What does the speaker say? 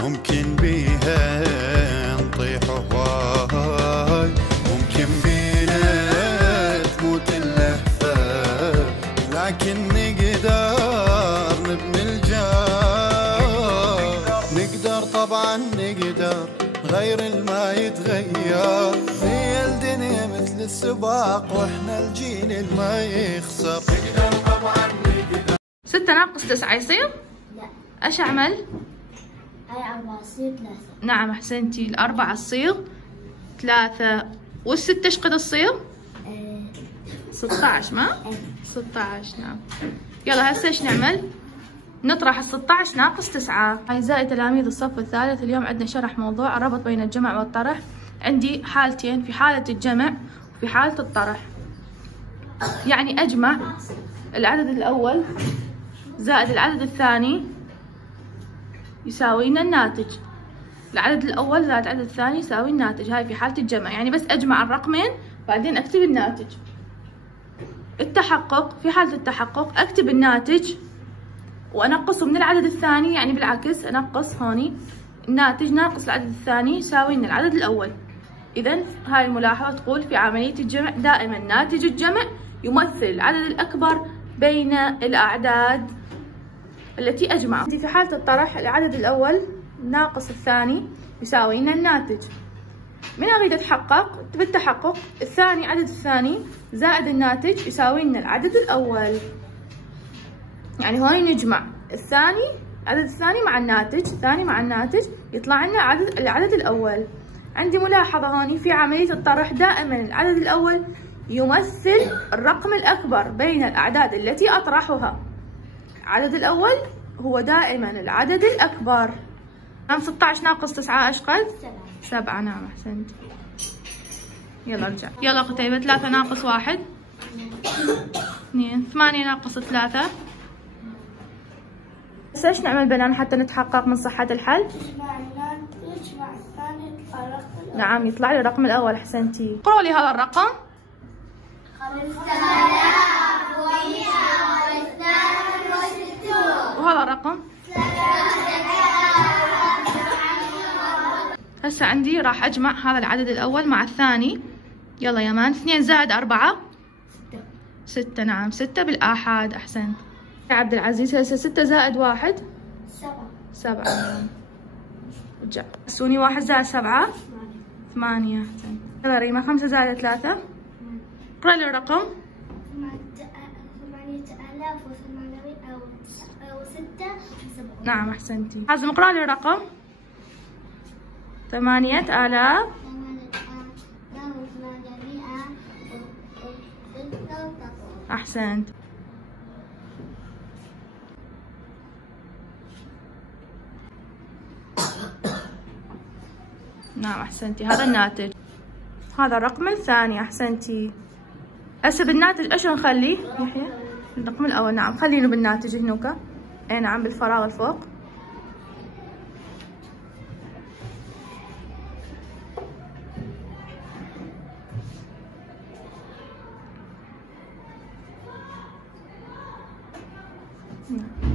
ممكن بيها نطيح هواي، ممكن بينا تموت اللهفة، لكن نقدر نبني الجار. نقدر طبعا نقدر غير الما يتغير، هي الدنيا مثل السباق واحنا الجيل الما يخسر. نقدر طبعا نقدر. 6 ناقص 9 يصير؟ لا. ايش اعمل؟ هاي 4 تصير 3. نعم احسنتي، ال4 تصير 3 وال6 ايش قد تصير؟ 16 ما؟ 16 نعم. يلا هسه ايش نعمل؟ نطرح ال16 ناقص 9. أعزائي تلاميذ الصف الثالث، اليوم عندنا شرح موضوع الربط بين الجمع والطرح. عندي حالتين، في حالة الجمع وفي حالة الطرح. يعني أجمع العدد الأول زائد العدد الثاني يساوي لنا الناتج. العدد الأول زائد العدد الثاني يساوي الناتج، هاي في حالة الجمع، يعني بس أجمع الرقمين بعدين أكتب الناتج. التحقق، في حالة التحقق أكتب الناتج وأنقصه من العدد الثاني، يعني بالعكس أنقص هوني الناتج ناقص العدد الثاني يساوي لنا العدد الأول. إذا هاي الملاحظة تقول في عملية الجمع دائما ناتج الجمع يمثل العدد الأكبر بين الأعداد التي أجمعها. في حالة الطرح العدد الأول ناقص الثاني يساوي لنا الناتج. من أريد أتحقق بالتحقق، الثاني عدد الثاني زائد الناتج يساوي لنا العدد الأول. يعني هون نجمع الثاني العدد الثاني مع الناتج، الثاني مع الناتج يطلع لنا العدد الأول. عندي ملاحظة هون في عملية الطرح دائما العدد الأول يمثل الرقم الأكبر بين الأعداد التي أطرحها. العدد الأول هو دائما العدد الأكبر. نعم 16 ناقص 9 ايش قد؟ 7. نعم احسنت. يلا ارجع. يلا قتيبة 3 ناقص 1 2. 8 ناقص 3. بس ايش نعمل بنان حتى نتحقق من صحة الحل؟ نجمع الناتج مع الثاني يطلع الرقم الأول. نعم يطلع لي الرقم الأول. احسنتي. اقرأوا لي هذا الرقم. 5162. وهذا الرقم هسه عندي راح أجمع هذا العدد الأول مع الثاني. يلا يا مان. 2 زائد 4 6. نعم 6 بالآحاد. أحسنت يا عبد العزيز. هسه 6 زائد 1 7. نعم رجع. سوني 1 زائد 7 8. أحسنت. يلا ريما 5 زائد 3. اقرأ لي الرقم. 8806. نعم أحسنتي. حازم اقرأ لي الرقم. 8000. أحسنت. نعم أحسنتي. هذا الناتج، هذا الرقم الثاني. أحسنتي. هسه بالناتج ايش نخلي؟ يحيى الرقم الأول. نعم خلينه بالناتج هنوكا. اي نعم بالفراغ الفوق. نعم.